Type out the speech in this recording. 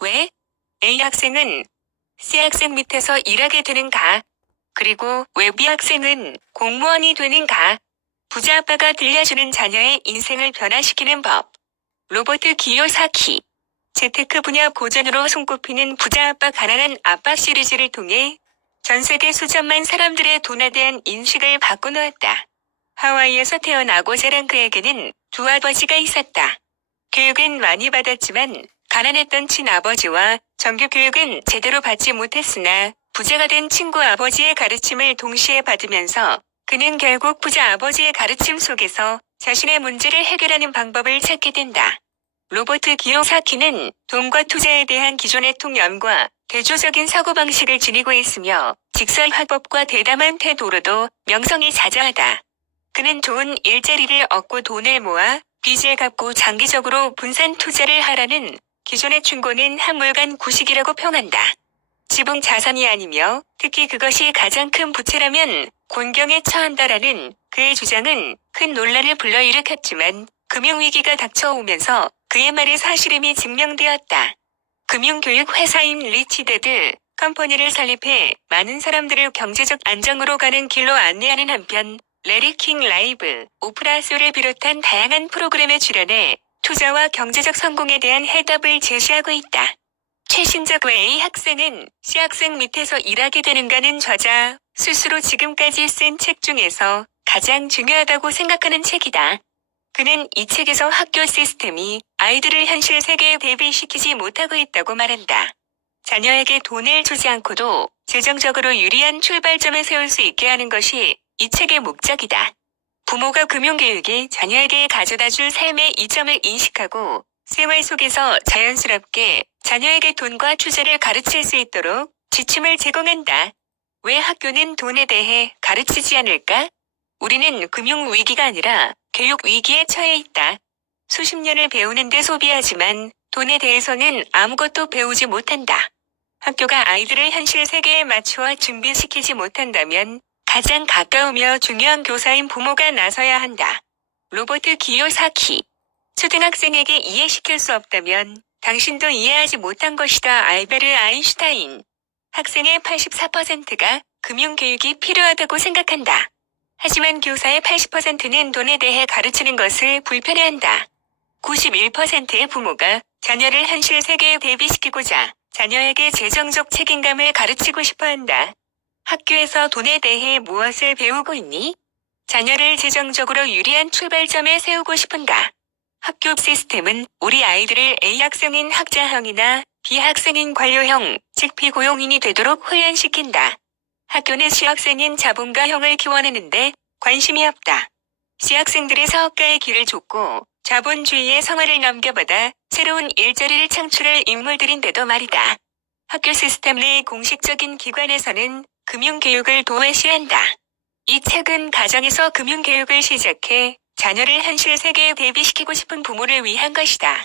왜? A 학생은 C 학생 밑에서 일하게 되는가? 그리고 왜 B 학생은 공무원이 되는가? 부자 아빠가 들려주는 자녀의 인생을 변화시키는 법. 로버트 기요사키. 재테크 분야 고전으로 손꼽히는 부자 아빠 가난한 아빠 시리즈를 통해 전 세계 수천만 사람들의 돈에 대한 인식을 바꿔놓았다. 하와이에서 태어나고 자란 그에게는 두 아버지가 있었다. 교육은 많이 받았지만 가난했던 친아버지와 정규 교육은 제대로 받지 못했으나 부자가 된 친구 아버지의 가르침을 동시에 받으면서 그는 결국 부자 아버지의 가르침 속에서 자신의 문제를 해결하는 방법을 찾게 된다. 로버트 기요사키는 돈과 투자에 대한 기존의 통념과 대조적인 사고방식을 지니고 있으며 직설화법과 대담한 태도로도 명성이 자자하다. 그는 좋은 일자리를 얻고 돈을 모아 빚을 갚고 장기적으로 분산 투자를 하라는 기존의 충고는 한물간 구식이라고 평한다. 지붕 자산이 아니며 특히 그것이 가장 큰 부채라면 곤경에 처한다라는 그의 주장은 큰 논란을 불러일으켰지만 금융위기가 닥쳐오면서 그의 말이 사실임이 증명되었다. 금융교육 회사인 리치데드 컴퍼니를 설립해 많은 사람들을 경제적 안정으로 가는 길로 안내하는 한편 레리 킹 라이브, 오프라 쇼를 비롯한 다양한 프로그램에 출연해 투자와 경제적 성공에 대한 해답을 제시하고 있다. 최신작 A 학생은 C 학생 밑에서 일하게 되는가는 저자 스스로 지금까지 쓴 책 중에서 가장 중요하다고 생각하는 책이다. 그는 이 책에서 학교 시스템이 아이들을 현실 세계에 대비시키지 못하고 있다고 말한다. 자녀에게 돈을 주지 않고도 재정적으로 유리한 출발점에 세울 수 있게 하는 것이 이 책의 목적이다. 부모가 금융교육이 자녀에게 가져다줄 삶의 이점을 인식하고 생활 속에서 자연스럽게 자녀에게 돈과 투자를 가르칠 수 있도록 지침을 제공한다. 왜 학교는 돈에 대해 가르치지 않을까? 우리는 금융위기가 아니라 교육위기에 처해 있다. 수십 년을 배우는데 소비하지만 돈에 대해서는 아무것도 배우지 못한다. 학교가 아이들을 현실 세계에 맞추어 준비시키지 못한다면 가장 가까우며 중요한 교사인 부모가 나서야 한다. 로버트 기요사키. 초등학생에게 이해시킬 수 없다면 당신도 이해하지 못한 것이다. 알베르 아인슈타인. 학생의 84%가 금융교육이 필요하다고 생각한다. 하지만 교사의 80%는 돈에 대해 가르치는 것을 불편해한다. 91%의 부모가 자녀를 현실 세계에 대비시키고자 자녀에게 재정적 책임감을 가르치고 싶어한다. 학교에서 돈에 대해 무엇을 배우고 있니? 자녀를 재정적으로 유리한 출발점에 세우고 싶은가? 학교 시스템은 우리 아이들을 A 학생인 학자형이나 B 학생인 관료형, 즉 비고용인이 되도록 훈련시킨다. 학교는 C 학생인 자본가형을 키워내는데 관심이 없다. C 학생들의 사업가의 길을 줬고 자본주의의 성화를 넘겨받아 새로운 일자리를 창출할 인물들인데도 말이다. 학교 시스템 내 공식적인 기관에서는 금융교육을 도외시한다. 이 책은 가정에서 금융교육을 시작해 자녀를 현실 세계에 대비시키고 싶은 부모를 위한 것이다.